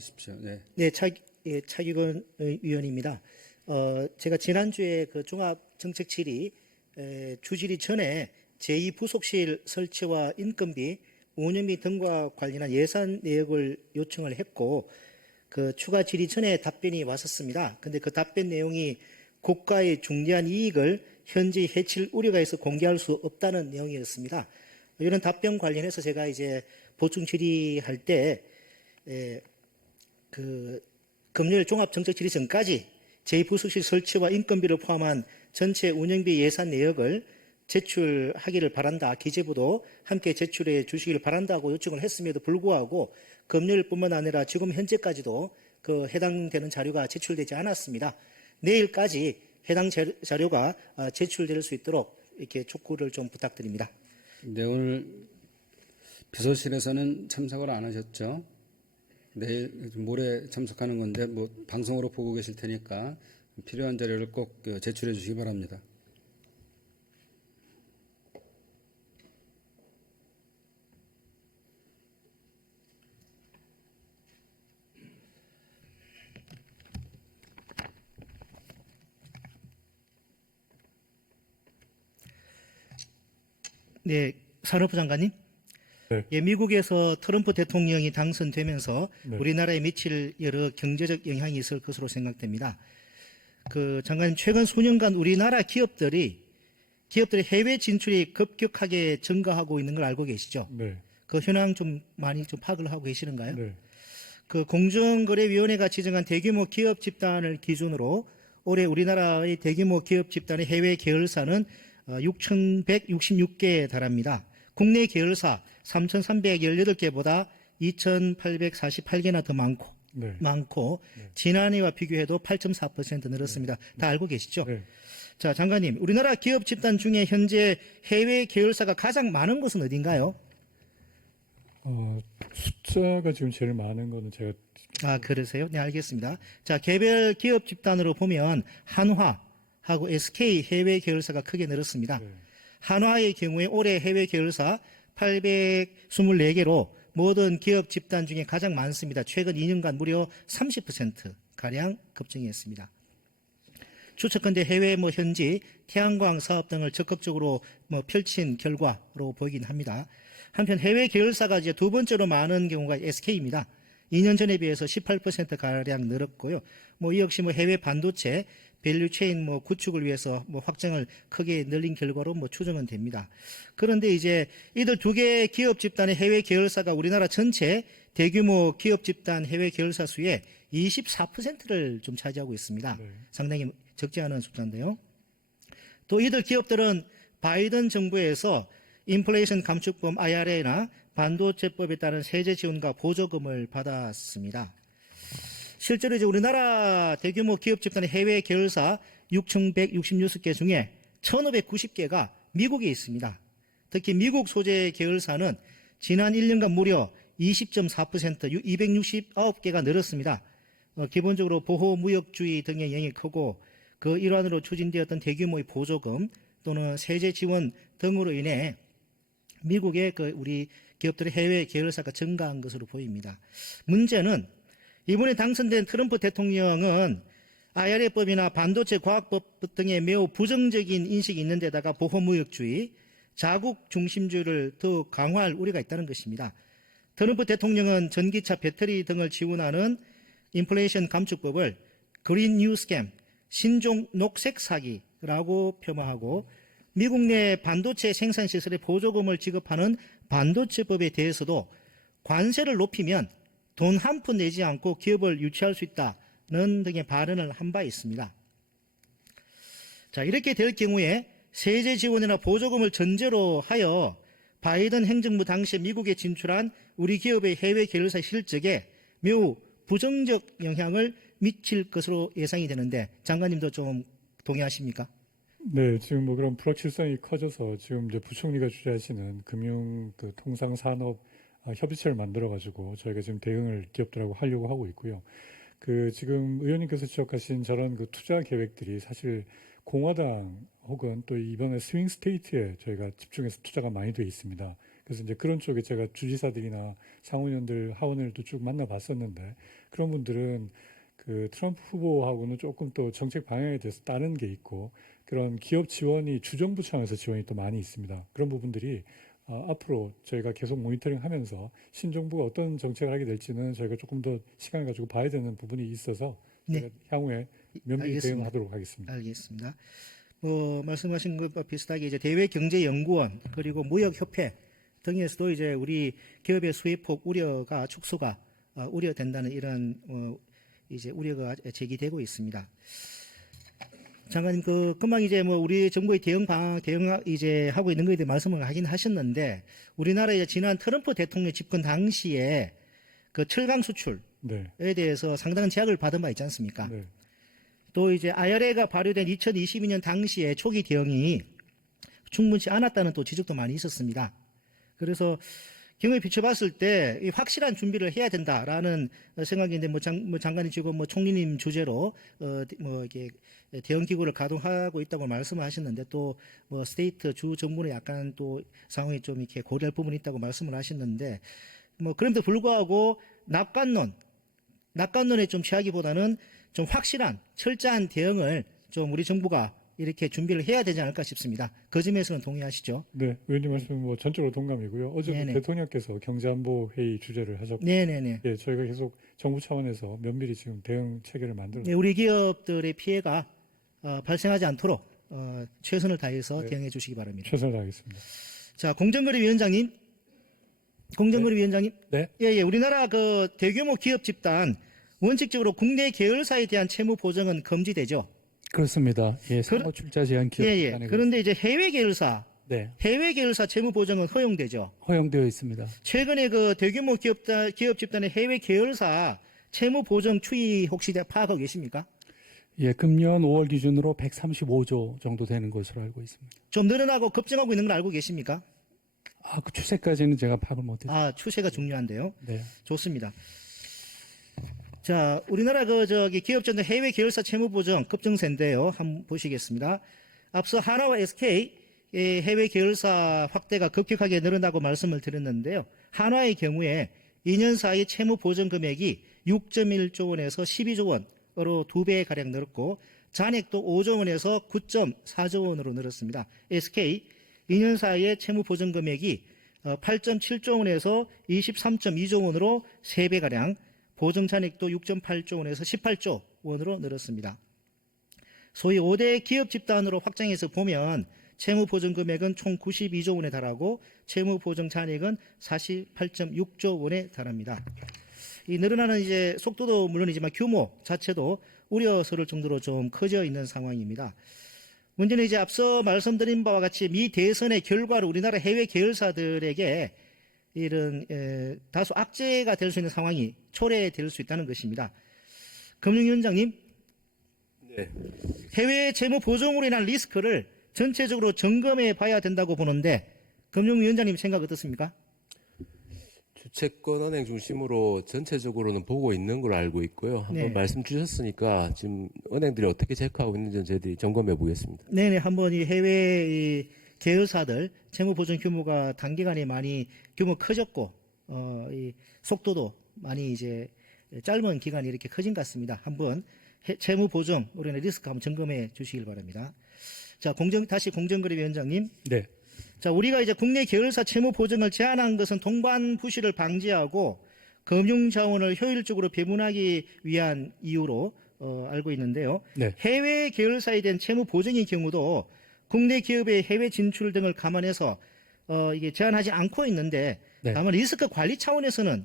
하십시오. 네. 네, 차기근 위원입니다. 제가 지난주에 그 종합정책질의 주질의 전에 제2부속실 설치와 인건비, 운영비 등과 관련한 예산 내역을 요청을 했고, 그 추가 질의 전에 답변이 왔었습니다. 근데 그 답변 내용이 국가의 중대한 이익을 현재 해칠 우려가 있어 공개할 수 없다는 내용이었습니다. 이런 답변 관련해서 제가 이제 보충 질의할 때, 금요일 종합정책질의 전까지 제2부속실 설치와 인건비를 포함한 전체 운영비 예산 내역을 제출하기를 바란다. 기재부도 함께 제출해 주시기를 바란다고 요청을 했음에도 불구하고 금요일뿐만 아니라 지금 현재까지도 그 해당되는 자료가 제출되지 않았습니다. 내일까지 해당 자료가 제출될 수 있도록 이렇게 촉구를 좀 부탁드립니다. 네, 오늘 비서실에서는 참석을 안 하셨죠? 내일 모레 참석하는 건데 뭐 방송으로 보고 계실 테니까 필요한 자료를 꼭 제출해 주시기 바랍니다. 네, 산업부 장관님. 네. 예, 미국에서 트럼프 대통령이 당선되면서 네. 우리나라에 미칠 여러 경제적 영향이 있을 것으로 생각됩니다. 그 장관님, 최근 수년간 우리나라 기업들의 해외 진출이 급격하게 증가하고 있는 걸 알고 계시죠? 네. 그 현황 좀 많이 좀 파악을 하고 계시는가요? 네. 그 공정거래위원회가 지정한 대규모 기업 집단을 기준으로 올해 우리나라의 대규모 기업 집단의 해외 계열사는 6,166개에 달합니다. 국내 계열사 3,318개보다 2,848개나 더 많고, 네. 지난해와 비교해도 8.4% 늘었습니다. 다 알고 계시죠? 네. 자, 장관님, 우리나라 기업 집단 중에 현재 해외 계열사가 가장 많은 곳은 어딘가요? 숫자가 지금 제일 많은 거는 제가. 그러세요? 네, 알겠습니다. 자, 개별 기업 집단으로 보면 한화하고 SK 해외 계열사가 크게 늘었습니다. 네. 한화의 경우에 올해 해외 계열사 824개로 모든 기업 집단 중에 가장 많습니다. 최근 2년간 무려 30%가량 급증했습니다. 추측컨대 해외 현지 태양광 사업 등을 적극적으로 펼친 결과로 보이긴 합니다. 한편 해외 계열사가 이제 두 번째로 많은 경우가 SK입니다. 2년 전에 비해서 18%가량 늘었고요. 이 역시 해외 반도체 밸류체인 구축을 위해서 확장을 크게 늘린 결과로 추정은 됩니다. 그런데 이제 이들 두 개의 기업 집단의 해외 계열사가 우리나라 전체 대규모 기업 집단 해외 계열사 수의 24%를 좀 차지하고 있습니다. 네. 상당히 적지 않은 숫자인데요. 또 이들 기업들은 바이든 정부에서 인플레이션 감축법 IRA나 반도체법에 따른 세제 지원과 보조금을 받았습니다. 실제로 이제 우리나라 대규모 기업 집단의 해외 계열사 6,166개 중에 1,590개가 미국에 있습니다. 특히 미국 소재 계열사는 지난 1년간 무려 20.4% 269개가 늘었습니다. 기본적으로 보호무역주의 등의 영향이 크고 그 일환으로 추진되었던 대규모의 보조금 또는 세제 지원 등으로 인해 미국의 우리 기업들의 해외 계열사가 증가한 것으로 보입니다. 문제는 이번에 당선된 트럼프 대통령은 IRA법이나 반도체 과학법 등에 매우 부정적인 인식이 있는 데다가 보호무역주의, 자국 중심주의를 더 강화할 우려가 있다는 것입니다. 트럼프 대통령은 전기차 배터리 등을 지원하는 인플레이션 감축법을 그린 뉴 스캠, 신종 녹색 사기라고 폄하하고 미국 내 반도체 생산 시설에 보조금을 지급하는 반도체법에 대해서도 관세를 높이면 돈 한 푼 내지 않고 기업을 유치할 수 있다는 등의 발언을 한 바 있습니다. 자, 이렇게 될 경우에 세제 지원이나 보조금을 전제로 하여 바이든 행정부 당시 미국에 진출한 우리 기업의 해외 계열사 실적에 매우 부정적 영향을 미칠 것으로 예상이 되는데 장관님도 좀 동의하십니까? 네, 지금 그런 불확실성이 커져서 지금 이제 부총리가 주재하시는 금융 통상산업 협의체를 만들어가지고 저희가 지금 대응을 기업들하고 하려고 하고 있고요. 지금 의원님께서 지적하신 저런 투자 계획들이 사실 공화당 혹은 또 이번에 스윙 스테이트에 저희가 집중해서 투자가 많이 돼 있습니다. 그래서 이제 그런 쪽에 제가 주지사들이나 상원의원들, 하원의원도 쭉 만나봤었는데 그런 분들은 그 트럼프 후보하고는 조금 또 정책 방향에 대해서 다른 게 있고 그런 기업 지원이 주정부 차원에서 지원이 또 많이 있습니다. 그런 부분들이 앞으로 저희가 계속 모니터링하면서 신정부가 어떤 정책을 하게 될지는 저희가 조금 더 시간을 가지고 봐야 되는 부분이 있어서 네. 저희가 향후에 면밀히 알겠습니다. 대응하도록 하겠습니다. 알겠습니다. 말씀하신 것과 비슷하게 이제 대외경제연구원 그리고 무역협회 등에서도 이제 우리 기업의 수입폭 우려가 축소가 우려된다는 이런 이제 우려가 제기되고 있습니다. 장관님, 금방 이제 우리 정부의 대응 이제 하고 있는 것에 대해 말씀을 하긴 하셨는데, 우리나라의 지난 트럼프 대통령 집권 당시에 그 철강 수출에 네. 대해서 상당한 제약을 받은 바 있지 않습니까? 네. 또 이제 IRA가 발효된 2022년 당시에 초기 대응이 충분치 않았다는 또 지적도 많이 있었습니다. 그래서 경우에 비춰봤을 때 이 확실한 준비를 해야 된다라는 생각인데 장관이 지금 총리님 주재로 이게 대응 기구를 가동하고 있다고 말씀을 하셨는데 또 스테이트 주 정부는 약간 또 상황이 좀 이렇게 고려할 부분이 있다고 말씀을 하셨는데 그럼에도 불구하고 낙관론에 좀 취하기보다는 좀 확실한 철저한 대응을 좀 우리 정부가 이렇게 준비를 해야 되지 않을까 싶습니다. 그 점에서는 동의하시죠? 네, 의원님 말씀 전적으로 동감이고요. 어제 네네. 대통령께서 경제안보 회의 주재를 하셨고, 네네네. 예, 저희가 계속 정부 차원에서 면밀히 지금 대응 체계를 만들어. 네, 우리 기업들의 피해가 발생하지 않도록 최선을 다해서 대응해 주시기 바랍니다. 최선을 다하겠습니다. 자, 공정거래위원장님. 네. 예, 우리나라 그 대규모 기업 집단 원칙적으로 국내 계열사에 대한 채무 보정은 금지되죠. 그렇습니다. 예, 상호 출자 제한 기업 예. 기관에 그런데 이제 해외 계열사 채무 보정은 허용되죠. 허용되어 있습니다. 최근에 그 대규모 기업 집단의 해외 계열사 채무 보정 추이 혹시 파악하고 계십니까? 예, 금년 5월 기준으로 135조 정도 되는 것으로 알고 있습니다. 좀 늘어나고 급증하고 있는 걸 알고 계십니까? 그 추세까지는 제가 파악을 못했습니다. 추세가 중요한데요. 네. 좋습니다. 자, 우리나라 기업 전체 해외 계열사 채무 보정 급증세인데요. 한번 보시겠습니다. 앞서 하나와 SK 해외 계열사 확대가 급격하게 늘어나고 말씀을 드렸는데요. 한화의 경우에 2년 사이 채무 보정 금액이 6.1조 원에서 12조 원으로 2배 가량 늘었고 잔액도 5조 원에서 9.4조 원으로 늘었습니다. SK 2년 사이에 채무 보정 금액이 8.7조 원에서 23.2조 원으로 3배 가량, 보정 잔액도 6.8조 원에서 18조 원으로 늘었습니다. 소위 5대 기업 집단으로 확장해서 보면 채무 보정 금액은 총 92조 원에 달하고 채무 보정 잔액은 48.6조 원에 달합니다. 이 늘어나는 이제 속도도 물론이지만 규모 자체도 우려스러울 정도로 좀 커져 있는 상황입니다. 문제는 이제 앞서 말씀드린 바와 같이 미 대선의 결과로 우리나라 해외 계열사들에게 이런 다소 악재가 될 수 있는 상황이 초래될 수 있다는 것입니다. 금융위원장님, 네. 해외 재무 보정으로 인한 리스크를 전체적으로 점검해 봐야 된다고 보는데 금융위원장님 생각 어떻습니까? 주채권 은행 중심으로 전체적으로는 보고 있는 걸로 알고 있고요. 한번 네. 말씀 주셨으니까 지금 은행들이 어떻게 체크하고 있는지 저희들이 점검해 보겠습니다. 네네, 한번 이 해외 이 계열사들 채무 보정 규모가 단기간에 많이 규모 커졌고 이 속도도 많이 이제 짧은 기간에 이렇게 커진 것 같습니다. 한번 채무 보정 우리는 리스크 한번 점검해 주시길 바랍니다. 자, 다시 공정거래위원장님. 네. 자, 우리가 이제 국내 계열사 채무 보정을 제한한 것은 동반 부실을 방지하고 금융 자원을 효율적으로 배분하기 위한 이유로 알고 있는데요. 네. 해외 계열사에 대한 채무 보정의 경우도 국내 기업의 해외 진출 등을 감안해서 이게 제한하지 않고 있는데 네. 다만 리스크 관리 차원에서는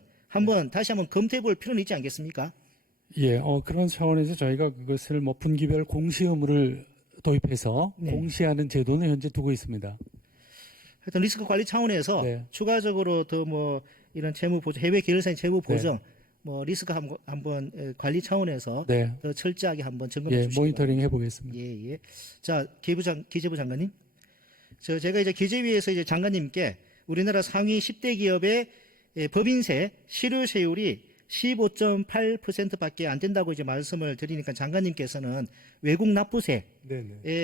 다시 한번 검토해 볼 필요는 있지 않겠습니까? 예, 그런 차원에서 저희가 그것을 분기별 공시 의무를 도입해서 네. 공시하는 제도는 현재 두고 있습니다. 하여튼 리스크 관리 차원에서 네. 추가적으로 더 이런 채무 보정, 해외 계열사의 채무 보정, 리스크 한번 관리 차원에서 네. 더 철저하게 한번 점검해 예, 주시기 모니터링 해보겠습니다. 바랍니다. 예. 자, 기재부 장관님. 제가 이제 기재위에서 이제 장관님께 우리나라 상위 10대 기업의 법인세 실효세율이 15.8%밖에 안 된다고 이제 말씀을 드리니까 장관님께서는 외국 납부세에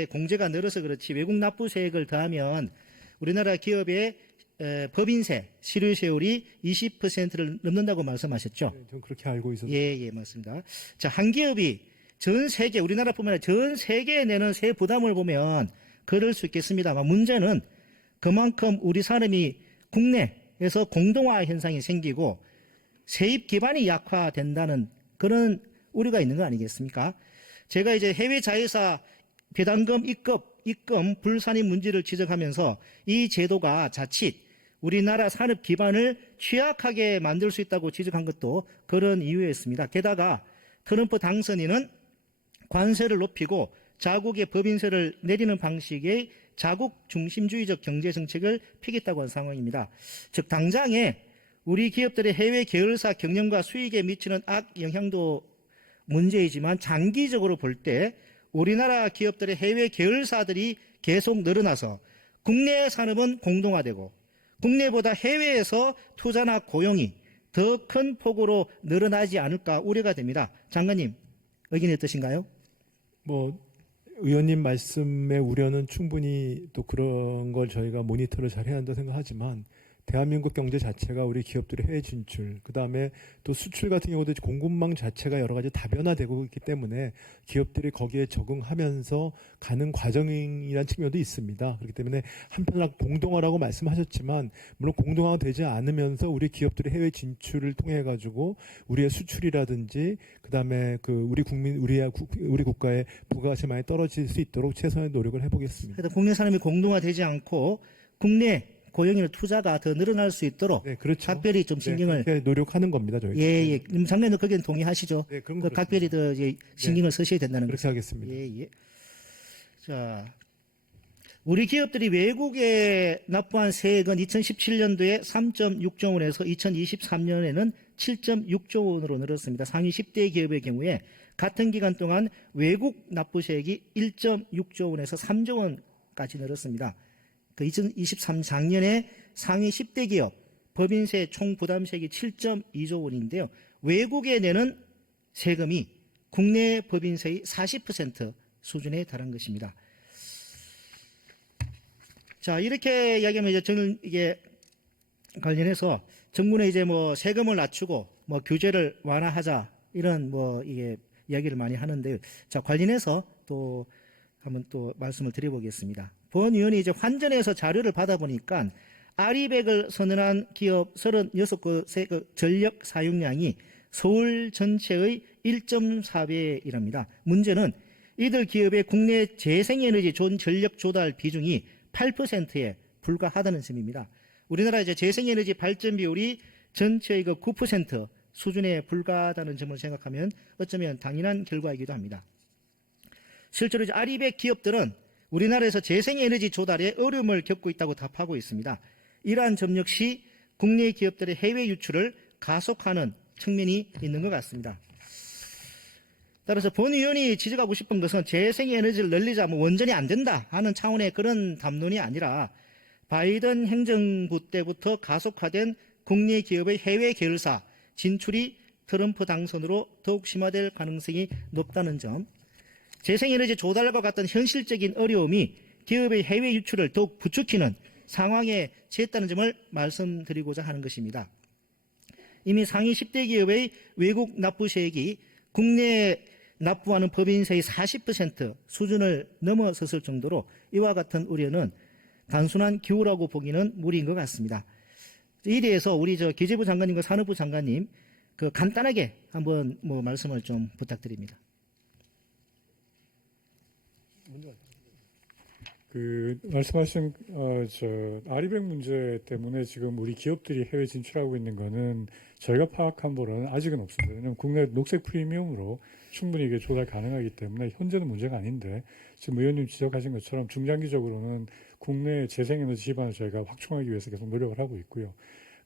공제가 늘어서 그렇지 외국 납부세액을 더하면 우리나라 기업의 법인세, 실효세율이 20%를 넘는다고 말씀하셨죠? 네, 저는 그렇게 알고 있었습니다. 예, 맞습니다. 자, 한 기업이 전 세계, 우리나라뿐만 아니라 전 세계에 내는 세 부담을 보면 그럴 수 있겠습니다만 문제는 그만큼 우리 사람이 국내에서 공동화 현상이 생기고 세입 기반이 약화된다는 그런 우려가 있는 거 아니겠습니까? 제가 이제 해외 자회사 배당금 입금 불산입 문제를 지적하면서 이 제도가 자칫 우리나라 산업 기반을 취약하게 만들 수 있다고 지적한 것도 그런 이유였습니다. 게다가 트럼프 당선인은 관세를 높이고 자국의 법인세를 내리는 방식의 자국 중심주의적 경제 정책을 피겠다고 한 상황입니다. 즉 당장에 우리 기업들의 해외 계열사 경영과 수익에 미치는 악영향도 문제이지만 장기적으로 볼 때 우리나라 기업들의 해외 계열사들이 계속 늘어나서 국내 산업은 공동화되고 국내보다 해외에서 투자나 고용이 더 큰 폭으로 늘어나지 않을까 우려가 됩니다. 장관님, 의견이 어떠신가요? 뭐 의원님 말씀의 우려는 충분히 또 그런 걸 저희가 모니터를 잘 해야 한다고 생각하지만 대한민국 경제 자체가 우리 기업들의 해외 진출, 그다음에 또 수출 같은 경우도 공급망 자체가 여러 가지 다변화되고 있기 때문에 기업들이 거기에 적응하면서 가는 과정이라는 측면도 있습니다. 그렇기 때문에 한편으로 공동화라고 말씀하셨지만 물론 공동화가 되지 않으면서 우리 기업들의 해외 진출을 통해 가지고 우리의 수출이라든지 그다음에 그 우리 국민 우리 국가의 부가가치 많이 떨어질 수 있도록 최선의 노력을 해보겠습니다. 그래서 국내 산업이 공동화되지 않고 국내 고용이나 투자가 더 늘어날 수 있도록 네, 그렇죠. 각별히 좀 신경을 그렇게 노력하는 겁니다, 저희. 예. 장관님도 거기는 동의하시죠? 네, 그런 그 거 각별히 더 이제 신경을 쓰셔야 된다는 그렇게 거죠. 하겠습니다. 예. 자, 우리 기업들이 외국에 납부한 세액은 2017년도에 3.6조 원에서 2023년에는 7.6조 원으로 늘었습니다. 상위 10대 기업의 경우에 같은 기간 동안 외국 납부세액이 1.6조 원에서 3조 원까지 늘었습니다. 그 2023 작년에 상위 10대 기업 법인세 총 부담세액이 7.2조 원인데요. 외국에 내는 세금이 국내 법인세의 40% 수준에 달한 것입니다. 자, 이렇게 이야기하면 이제 저는 이게 관련해서 정부는 이제 뭐 세금을 낮추고 뭐 규제를 완화하자 이런 뭐 이게 이야기를 많이 하는데 자, 관련해서 또 한번 또 말씀을 드려보겠습니다. 본 의원이 이제 환전해서 자료를 받아보니까 아리백을 선언한 기업 36곳의 그 전력 사용량이 서울 전체의 1.4배이랍니다. 문제는 이들 기업의 국내 재생에너지 전력 조달 비중이 8%에 불과하다는 점입니다. 우리나라 이제 재생에너지 발전 비율이 전체의 그 9% 수준에 불과하다는 점을 생각하면 어쩌면 당연한 결과이기도 합니다. 실제로 이제 아리백 기업들은 우리나라에서 재생에너지 조달에 어려움을 겪고 있다고 답하고 있습니다. 이러한 점 역시 국내 기업들의 해외 유출을 가속하는 측면이 있는 것 같습니다. 따라서 본 의원이 지적하고 싶은 것은 재생에너지를 늘리자 뭐 원전이 안 된다 하는 차원의 그런 담론이 아니라 바이든 행정부 때부터 가속화된 국내 기업의 해외 계열사 진출이 트럼프 당선으로 더욱 심화될 가능성이 높다는 점, 재생에너지 조달과 같은 현실적인 어려움이 기업의 해외 유출을 더욱 부추기는 상황에 처했다는 점을 말씀드리고자 하는 것입니다. 이미 상위 10대 기업의 외국 납부세액이 국내에 납부하는 법인세의 40% 수준을 넘어섰을 정도로 이와 같은 우려는 단순한 기우라고 보기는 무리인 것 같습니다. 이 대해서 우리 기재부 장관님과 산업부 장관님 그 간단하게 한번 뭐 말씀을 좀 부탁드립니다. 그 말씀하신 아리백 문제 때문에 지금 우리 기업들이 해외 진출하고 있는 거는 저희가 파악한 바로는 아직은 없습니다. 왜냐하면 국내 녹색 프리미엄으로 충분히 이게 조달 가능하기 때문에 현재는 문제가 아닌데 지금 의원님 지적하신 것처럼 중장기적으로는 국내 재생에너지 기반을 저희가 확충하기 위해서 계속 노력을 하고 있고요.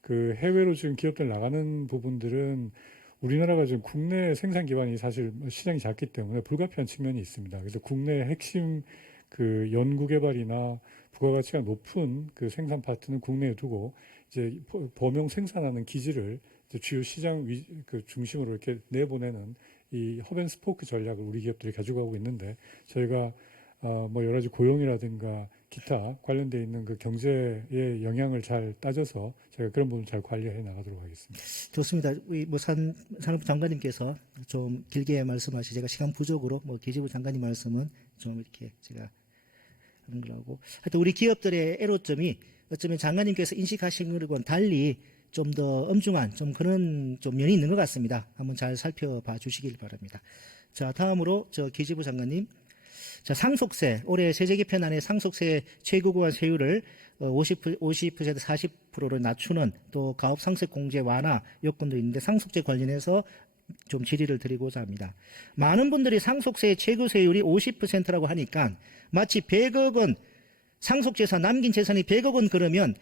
그 해외로 지금 기업들 나가는 부분들은 우리나라가 지금 국내 생산 기반이 사실 시장이 작기 때문에 불가피한 측면이 있습니다. 그래서 국내 핵심 그 연구개발이나 부가가치가 높은 그 생산 파트는 국내에 두고 이제 범용 생산하는 기지를 이제 주요 시장 그 중심으로 이렇게 내보내는 이 허벤스포크 전략을 우리 기업들이 가지고 가고 있는데 저희가 뭐 여러 가지 고용이라든가 기타 관련돼 있는 그 경제의 영향을 잘 따져서 제가 그런 부분 잘 관리해 나가도록 하겠습니다. 좋습니다. 우리 뭐 산업부 장관님께서 좀 길게 말씀하시, 제가 시간 부족으로 뭐 기재부 장관님 말씀은 좀 이렇게 제가 하는 거라고. 하여튼 우리 기업들의 애로점이 어쩌면 장관님께서 인식하시는 것과는 달리 좀 더 엄중한 좀 그런 좀 면이 있는 것 같습니다. 한번 잘 살펴봐 주시길 바랍니다. 자, 다음으로 기재부 장관님. 자, 상속세, 올해 세제 개편안에 상속세 최고 구간 세율을 50% 40%로 낮추는 또 가업 상속 공제 완화 요건도 있는데 상속세 관련해서 좀 질의를 드리고자 합니다. 많은 분들이 상속세 최고 세율이 50%라고 하니까 마치 100억 원 상속재산, 남긴 재산이 100억 원 그러면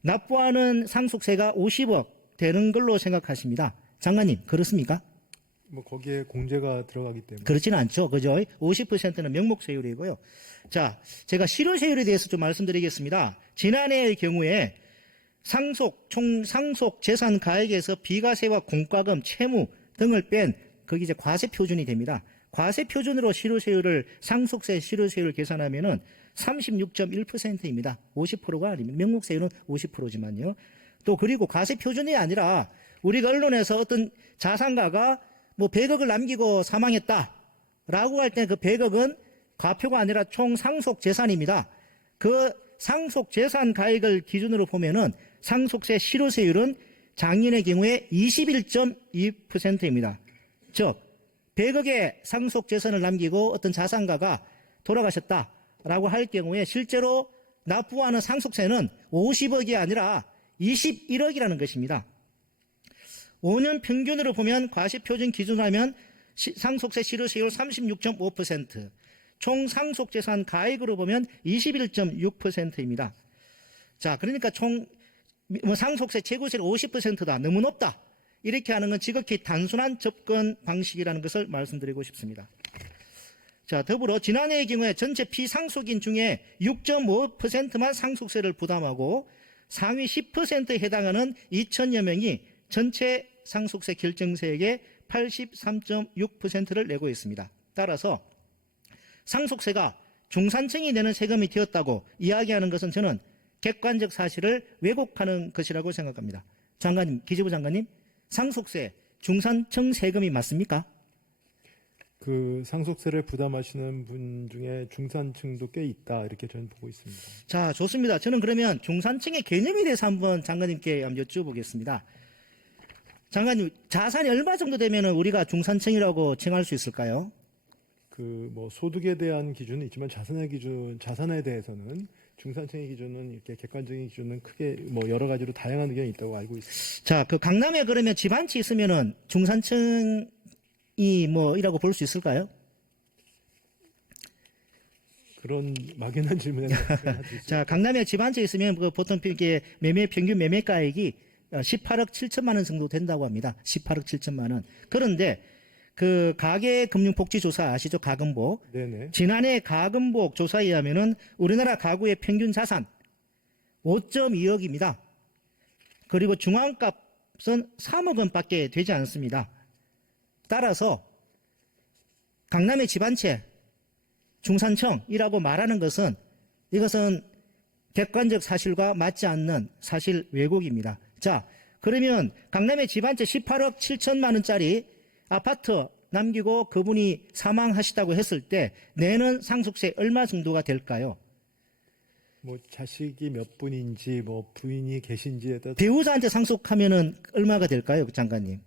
납부하는 상속세가 50억 되는 걸로 생각하십니다. 장관님, 그렇습니까? 뭐 거기에 공제가 들어가기 때문에 그렇지는 않죠. 그죠? 50%는 명목세율이고요. 자, 제가 실효세율에 대해서 좀 말씀드리겠습니다. 지난해의 경우에 상속 재산 가액에서 비과세와 공과금, 채무 등을 뺀 거기 이제 과세 표준이 됩니다. 과세 표준으로 실효세율을 상속세 실효세율을 계산하면은 36.1%입니다. 50%가 아닙니다. 명목세율은 50%지만요. 또 그리고 과세 표준이 아니라 우리가 언론에서 어떤 자산가가 뭐 100억을 남기고 사망했다라고 할 때 그 100억은 과표가 아니라 총 상속 재산입니다. 그 상속 재산 가액을 기준으로 보면은 상속세 실효세율은 장인의 경우에 21.2%입니다. 즉 100억의 상속 재산을 남기고 어떤 자산가가 돌아가셨다라고 할 경우에 실제로 납부하는 상속세는 50억이 아니라 21억이라는 것입니다. 5년 평균으로 보면 과세표준 기준으로 하면 상속세 실효세율 36.5%, 총 상속재산 가액으로 보면 21.6%입니다. 자, 그러니까 총 상속세 최고세율 50%다. 너무 높다. 이렇게 하는 건 지극히 단순한 접근 방식이라는 것을 말씀드리고 싶습니다. 자, 더불어 지난해의 경우에 전체 피상속인 중에 6.5%만 상속세를 부담하고 상위 10%에 해당하는 2천여 명이 전체 상속세 결정세액의 83.6%를 내고 있습니다. 따라서 상속세가 중산층이 내는 세금이 되었다고 이야기하는 것은 저는 객관적 사실을 왜곡하는 것이라고 생각합니다. 장관님, 기재부 장관님, 상속세 중산층 세금이 맞습니까? 그 상속세를 부담하시는 분 중에 중산층도 꽤 있다 이렇게 저는 보고 있습니다. 자, 좋습니다. 저는 그러면 중산층의 개념에 대해서 한번 장관님께 한번 여쭤보겠습니다. 장관님, 자산이 얼마 정도 되면 우리가 중산층이라고 칭할 수 있을까요? 그 뭐 소득에 대한 기준은 있지만 자산에 대해서는 중산층의 기준은 이렇게 객관적인 기준은 크게 뭐 여러 가지로 다양한 의견이 있다고 알고 있습니다. 자, 그 강남에 그러면 집 한 채 있으면은 중산층이 뭐이라고 볼 수 있을까요? 그런 막연한 질문에 자, 강남에 집 한 채 있으면 그 보통 이렇게 평균 매매가액이 18억 7천만 원 정도 된다고 합니다. 18억 7천만 원. 그런데 그 가계금융복지조사 아시죠? 가금복. 네네. 지난해 가금복 조사에 의하면은 우리나라 가구의 평균 자산 5.2억입니다. 그리고 중앙값은 3억 원밖에 되지 않습니다. 따라서 강남의 집 한 채 중산층이라고 말하는 것은 이것은 객관적 사실과 맞지 않는 사실 왜곡입니다. 자, 그러면 강남의 집 한 채 18억 7천만 원짜리 아파트 남기고 그분이 사망하시다고 했을 때 내는 상속세 얼마 정도가 될까요? 뭐 자식이 몇 분인지 뭐 부인이 계신지에 따라 배우자한테 상속하면은 얼마가 될까요, 장관님?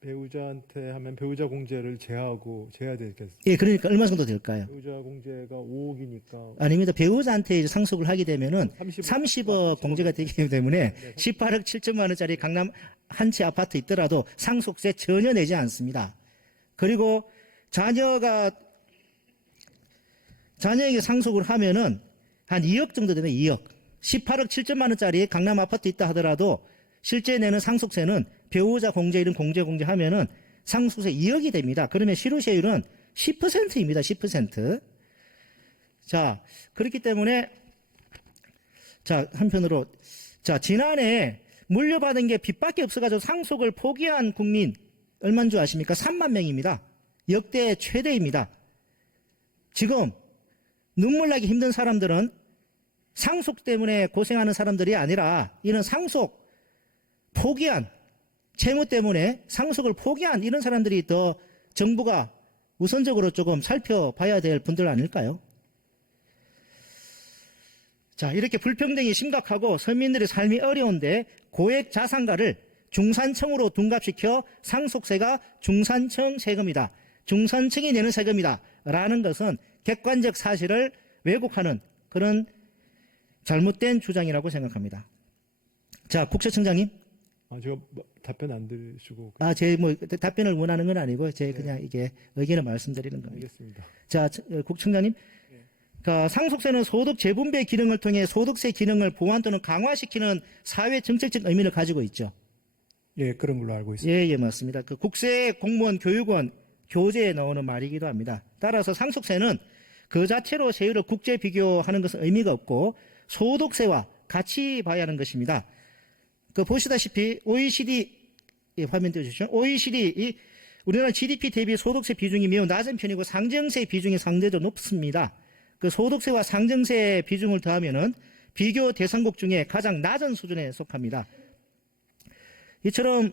배우자한테 하면 배우자 공제를 제해야 되겠습니다. 예, 그러니까 얼마 정도 될까요? 배우자 공제가 5억이니까 아닙니다. 배우자한테 이제 상속을 하게 되면은 30억 30억 공제가 되기 때문에 네. 18억 7천만 원짜리 강남 한 채 아파트 있더라도 상속세 전혀 내지 않습니다. 그리고 자녀에게 상속을 하면은 한 2억 정도 되면 2억. 18억 7천만 원짜리 강남 아파트 있다 하더라도 실제 내는 상속세는 배우자 공제 이런 공제하면은 상속세 2억이 됩니다. 그러면 실효세율은 10%입니다. 10%. 자, 그렇기 때문에 자, 한편으로 자, 지난해 물려받은 게 빚밖에 없어가지고 상속을 포기한 국민 얼마인 줄 아십니까? 3만 명입니다. 역대 최대입니다. 지금 눈물 나기 힘든 사람들은 상속 때문에 고생하는 사람들이 아니라 이런 상속 포기한, 채무 때문에 상속을 포기한 이런 사람들이 더 정부가 우선적으로 조금 살펴봐야 될 분들 아닐까요? 자, 이렇게 불평등이 심각하고 서민들의 삶이 어려운데 고액 자산가를 중산층으로 둔갑시켜 상속세가 중산층 세금이다, 중산층이 내는 세금이다 라는 것은 객관적 사실을 왜곡하는 그런 잘못된 주장이라고 생각합니다. 자, 국세청장님. 제가 답변 안 들으시고. 제 답변을 원하는 건 아니고, 제 그냥 이게 의견을 말씀드리는 겁니다. 알겠습니다. 자, 국청장님. 그러니까 상속세는 소득 재분배 기능을 통해 소득세 기능을 보완 또는 강화시키는 사회 정책적 의미를 가지고 있죠. 예, 그런 걸로 알고 있습니다. 예, 맞습니다. 그 국세 공무원 교육원 교재에 나오는 말이기도 합니다. 따라서 상속세는 그 자체로 세율을 국제 비교하는 것은 의미가 없고 소득세와 같이 봐야 하는 것입니다. 그 보시다시피 OECD, 화면 띄워주시죠. OECD 우리나라 GDP 대비 소득세 비중이 매우 낮은 편이고 상정세 비중이 상대적으로 높습니다. 그 소득세와 상정세 비중을 더하면은 비교 대상국 중에 가장 낮은 수준에 속합니다. 이처럼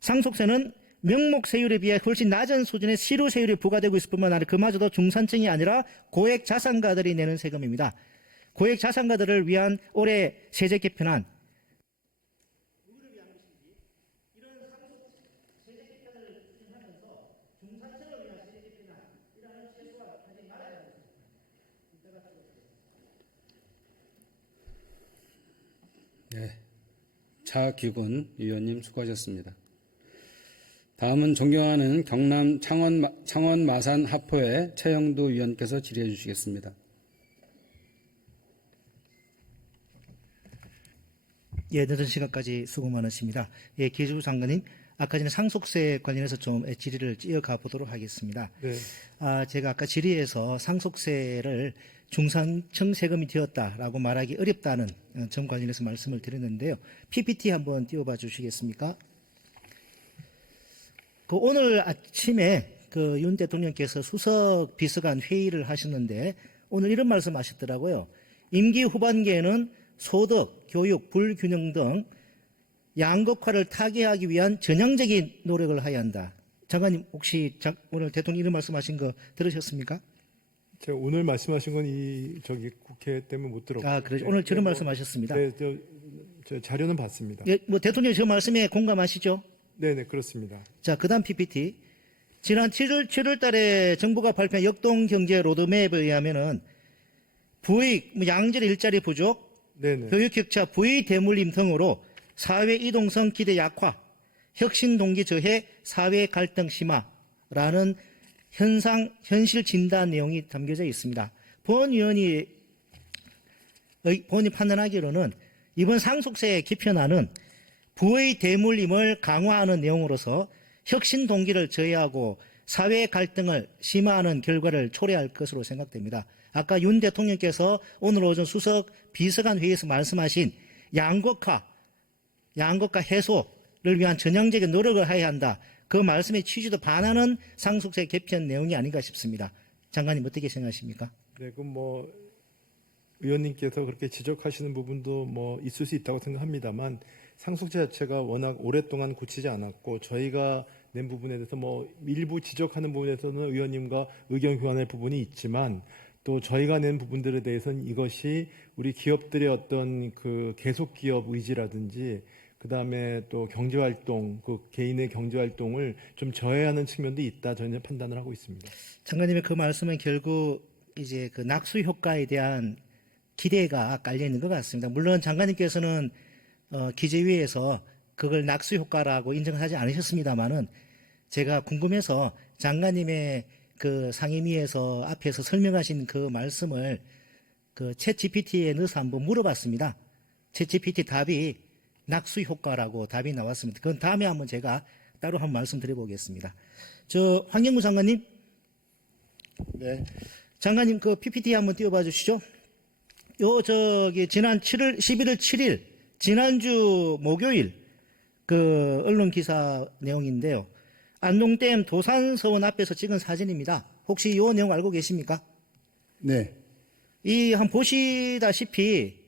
상속세는 명목 세율에 비해 훨씬 낮은 수준의 실효 세율이 부과되고 있을 뿐만 아니라 그마저도 중산층이 아니라 고액 자산가들이 내는 세금입니다. 고액 자산가들을 위한 올해 세제 개편안, 네, 차기군 위원님 수고하셨습니다. 다음은 존경하는 경남 창원 마산 하포의 최영도 위원께서 질의해 주시겠습니다. 예, 늦은 시간까지 수고 많으십니다. 예, 기재부 장관님, 아까 전에 상속세 관련해서 좀 질의를 이어가 보도록 하겠습니다. 네. 제가 아까 질의에서 상속세를 중산층 세금이 되었다라고 말하기 어렵다는 점 관련해서 말씀을 드렸는데요. PPT 한번 띄워봐 주시겠습니까? 오늘 아침에 윤 대통령께서 수석 비서관 회의를 하셨는데 오늘 이런 말씀 하셨더라고요. 임기 후반기에는 소득, 교육, 불균형 등 양극화를 타개하기 위한 전향적인 노력을 해야 한다. 장관님 혹시 오늘 대통령 이런 말씀하신 거 들으셨습니까? 제가 오늘 말씀하신 건 국회 때문에 못 들었고. 그렇죠. 오늘 저런 말씀하셨습니다. 네, 저 자료는 봤습니다. 예, 대통령 저 말씀에 공감하시죠? 네, 그렇습니다. 자, 그다음 PPT. 지난 7월 달에 정부가 발표한 역동경제 로드맵에 의하면은 부의, 양질 일자리 부족, 네네. 교육 격차, 부의 대물림 등으로 사회 이동성 기대 약화, 혁신 동기 저해, 사회 갈등 심화라는 현실 진단 내용이 담겨져 있습니다. 본위원이 판단하기로는 이번 상속세 개편안은 부의 대물림을 강화하는 내용으로서 혁신 동기를 저해하고 사회 갈등을 심화하는 결과를 초래할 것으로 생각됩니다. 아까 윤 대통령께서 오늘 오전 수석 비서관 회의에서 말씀하신 양극화 해소를 위한 전향적인 노력을 해야 한다. 그 말씀의 취지도 반하는 상속세 개편 내용이 아닌가 싶습니다. 장관님 어떻게 생각하십니까? 네, 그럼 의원님께서 그렇게 지적하시는 부분도 있을 수 있다고 생각합니다만 상속세 자체가 워낙 오랫동안 고치지 않았고 저희가 낸 부분에 대해서 일부 지적하는 부분에서는 의원님과 의견 교환할 부분이 있지만 또 저희가 낸 부분들에 대해서는 이것이 우리 기업들의 어떤 그 계속 기업 의지라든지 그다음에 또 경제활동, 개인의 경제활동을 좀 저해하는 측면도 있다 저는 판단을 하고 있습니다. 장관님의 그 말씀은 결국 이제 그 낙수 효과에 대한 기대가 깔려 있는 것 같습니다. 물론 장관님께서는 기재위에서 그걸 낙수 효과라고 인정하지 않으셨습니다만은 제가 궁금해서 장관님의 그 상임위에서 앞에서 설명하신 그 말씀을 챗 GPT에 넣어서 한번 물어봤습니다. 챗 GPT 답이 낙수 효과라고 답이 나왔습니다. 그건 다음에 한번 제가 따로 한번 말씀드려보겠습니다. 환경부 장관님. 네. 장관님 그 PPT 한번 띄워봐 주시죠. 지난 11월 7일 지난주 목요일 언론 기사 내용인데요. 안동댐 도산서원 앞에서 찍은 사진입니다. 혹시 이 내용 알고 계십니까? 네. 한 보시다시피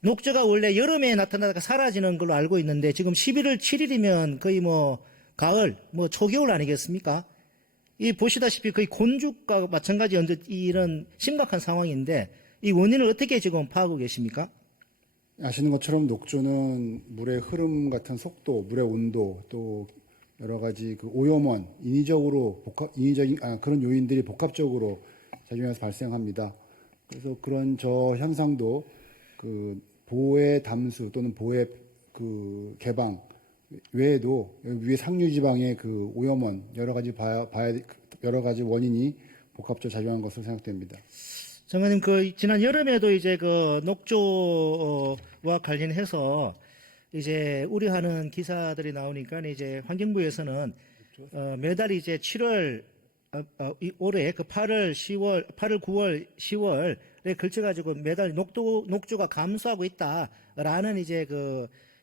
녹조가 원래 여름에 나타나다가 사라지는 걸로 알고 있는데 지금 11월 7일이면 거의 가을, 초겨울 아니겠습니까? 이 보시다시피 거의 곤죽과 마찬가지 이런 심각한 상황인데 이 원인을 어떻게 지금 파악하고 계십니까? 아시는 것처럼 녹조는 물의 흐름 같은 속도, 물의 온도, 또 여러 가지 그 오염원, 인위적인 그런 요인들이 복합적으로 작용해서 발생합니다. 그래서 그런 저 현상도 그 보해 담수 또는 보해 그 개방 외에도 여기 위에 상류 지방의 그 오염원 여러 가지 원인이 복합적으로 작용한 것으로 생각됩니다. 장관님, 지난 여름에도 이제 녹조와 관련해서 이제 우려하는 기사들이 나오니까 이제 환경부에서는 매달 이제 7월, 올해 8월, 9월, 10월에 걸쳐가지고 매달 녹조가 감소하고 있다라는 이제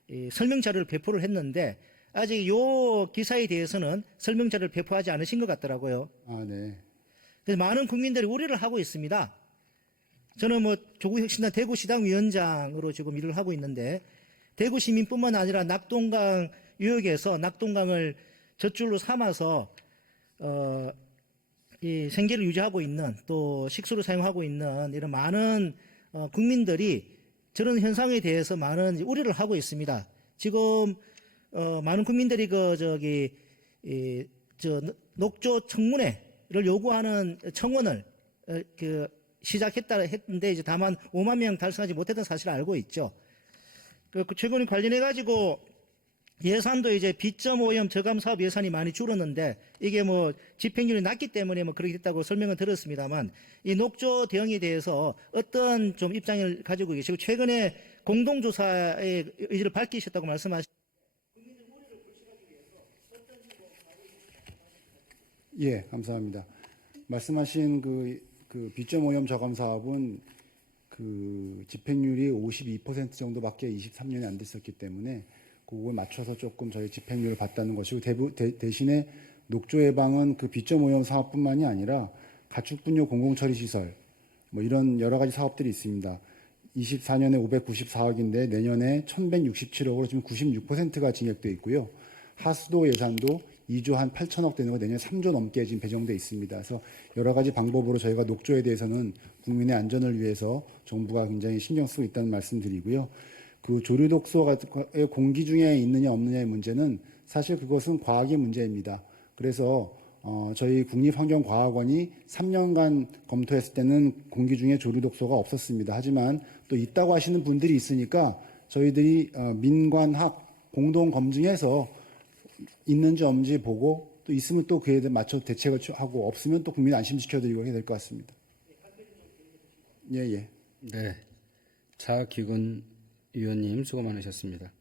이 설명 자료를 배포를 했는데 아직 요 기사에 대해서는 설명 자료를 배포하지 않으신 것 같더라고요. 네. 그래서 많은 국민들이 우려를 하고 있습니다. 저는 조국혁신당 대구시당위원장으로 지금 일을 하고 있는데 대구 시민뿐만 아니라 낙동강 유역에서 낙동강을 젖줄로 삼아서 이 생계를 유지하고 있는 또 식수로 사용하고 있는 이런 많은 국민들이 저런 현상에 대해서 많은 우려를 하고 있습니다. 지금 많은 국민들이 녹조 청문회를 요구하는 청원을 시작했다 했는데 이제 다만 5만 명 달성하지 못했던 사실을 알고 있죠. 최근에 관련해 가지고 예산도 이제 비점 오염 저감 사업 예산이 많이 줄었는데 이게 집행률이 낮기 때문에 그렇게 됐다고 설명을 들었습니다만 이 녹조 대응에 대해서 어떤 좀 입장을 가지고 계시고 최근에 공동조사의 의지를 밝히셨다고 예, 감사합니다. 말씀하신 그 비점 오염 저감 사업은 그 집행률이 52% 정도밖에 23년에 안 됐었기 때문에 그걸 맞춰서 조금 저희 집행률을 봤다는 것이고 대신에 녹조 예방은 그 비점 오염 사업뿐만이 아니라 가축분뇨 공공처리 시설 이런 여러 가지 사업들이 있습니다. 24년에 594억인데 내년에 1167억으로 지금 96%가 증액돼 있고요. 하수도 예산도 2조 한 8천억 되는 거 내년 3조 넘게 지금 배정돼 있습니다. 그래서 여러 가지 방법으로 저희가 녹조에 대해서는 국민의 안전을 위해서 정부가 굉장히 신경 쓰고 있다는 말씀드리고요. 그 조류독소의 공기 중에 있느냐 없느냐의 문제는 사실 그것은 과학의 문제입니다. 그래서 저희 국립환경과학원이 3년간 검토했을 때는 공기 중에 조류독소가 없었습니다. 하지만 또 있다고 하시는 분들이 있으니까 저희들이 민관학 공동 검증해서 있는지 없는지 보고 또 있으면 또 그에 맞춰 대책을 하고 없으면 또 국민 안심시켜드리고 해야 될 것 같습니다. 예. 네. 차기근 위원님 수고 많으셨습니다.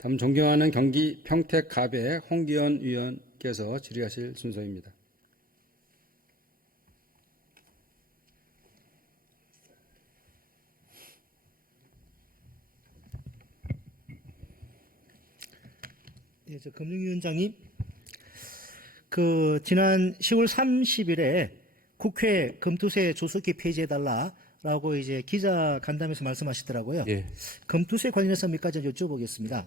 다음 존경하는 경기 평택갑의 홍기현 위원께서 질의하실 순서입니다. 네, 금융위원장님, 지난 10월 30일에 국회 검투세 조속히 폐지해달라라고 이제 기자 간담회에서 말씀하시더라고요. 예. 검투세 관련해서 몇 가지 여쭤보겠습니다.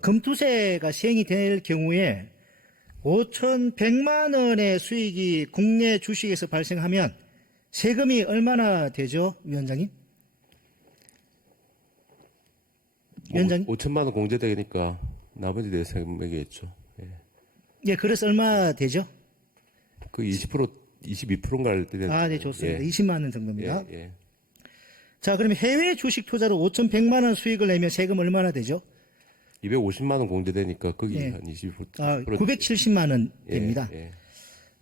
검투세가 시행이 될 경우에 5,100만 원의 수익이 국내 주식에서 발생하면 세금이 얼마나 되죠, 위원장님? 위원장님? 5천만 원 공제되니까 나머지 내 세금이겠죠. 예. 예, 그래서 얼마 되죠? 그 20%, 22%인가 할 때. 네, 좋습니다. 예. 20만 원 정도입니다. 예. 자, 그러면 해외 주식 투자로 5,100만 원 수익을 내면 세금 얼마나 되죠? 250만 원 공제되니까 거기 예. 한 20%. 970만 원 됩니다. 예.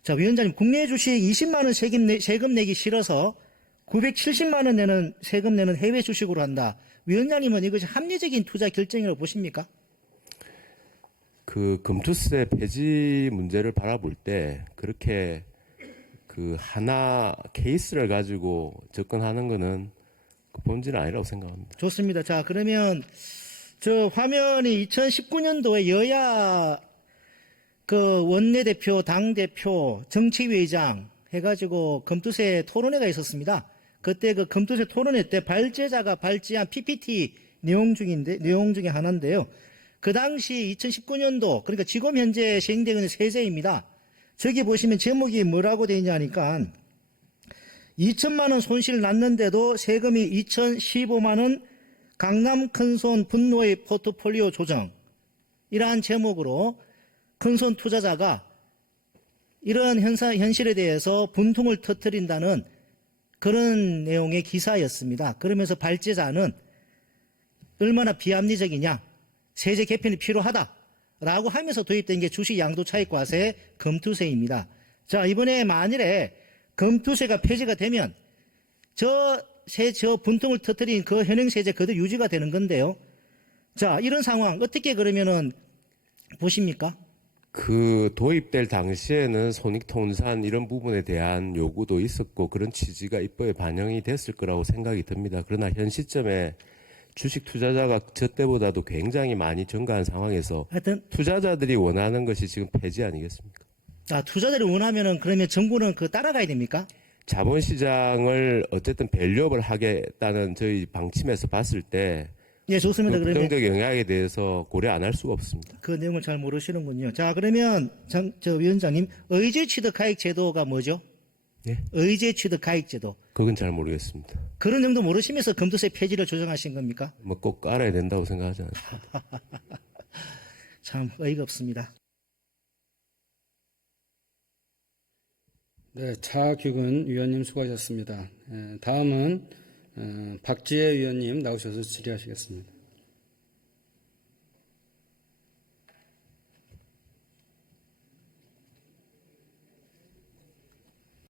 자, 위원장님, 국내 주식 20만 원 세금 내기 싫어서 970만 원 내는 세금 내는 해외 주식으로 한다. 위원장님은 이것이 합리적인 투자 결정이라고 보십니까? 그 검투세 폐지 문제를 바라볼 때 그렇게 그 하나 케이스를 가지고 접근하는 거는 그 본질은 아니라고 생각합니다. 좋습니다. 자, 그러면 저 화면이 2019년도에 여야 그 원내대표, 당대표, 정책위의장 해가지고 금투세 토론회가 있었습니다. 그때 그 금투세 토론회 때 발제자가 발제한 PPT 내용 중에 하나인데요. 그 당시 2019년도, 그러니까 지금 현재 시행되고 있는 세제입니다. 저기 보시면 제목이 뭐라고 되어 있냐 하니까 2천만 원 손실 났는데도 세금이 2,015만 원 강남 큰손 분노의 포트폴리오 조정, 이러한 제목으로 큰손 투자자가 이런 현실에 대해서 분통을 터뜨린다는 그런 내용의 기사였습니다. 그러면서 발제자는 얼마나 비합리적이냐, 세제 개편이 필요하다라고 하면서 도입된 게 주식 양도차익과세 금투세입니다. 자, 이번에 만일에 금투세가 폐지가 되면 저 분통을 터뜨린 그 현행세제 그대로 유지가 되는 건데요. 자, 이런 상황 어떻게 그러면은 보십니까? 그 도입될 당시에는 손익통산 이런 부분에 대한 요구도 있었고 그런 취지가 입법에 반영이 됐을 거라고 생각이 듭니다. 그러나 현 시점에 주식 투자자가 저 때보다도 굉장히 많이 증가한 상황에서 하여튼 투자자들이 원하는 것이 지금 폐지 아니겠습니까? 투자자를 원하면은 그러면 정부는 그 따라가야 됩니까? 자본시장을 어쨌든 밸류업을 하겠다는 저희 방침에서 봤을 때 예, 좋습니다. 그러면 부정적 영향에 대해서 고려 안 할 수가 없습니다. 그 내용을 잘 모르시는군요. 자, 그러면 위원장님, 의제 취득 가액 제도가 뭐죠? 예? 의제 취득 가액 제도. 그건 잘 모르겠습니다. 그런 정도 모르시면서 금투세 폐지를 조정하신 겁니까? 뭐 꼭 알아야 된다고 생각하지 않습니다. 참 어이가 없습니다. 네, 차규근 위원님 수고하셨습니다. 다음은 박지혜 위원님 나오셔서 질의하시겠습니다.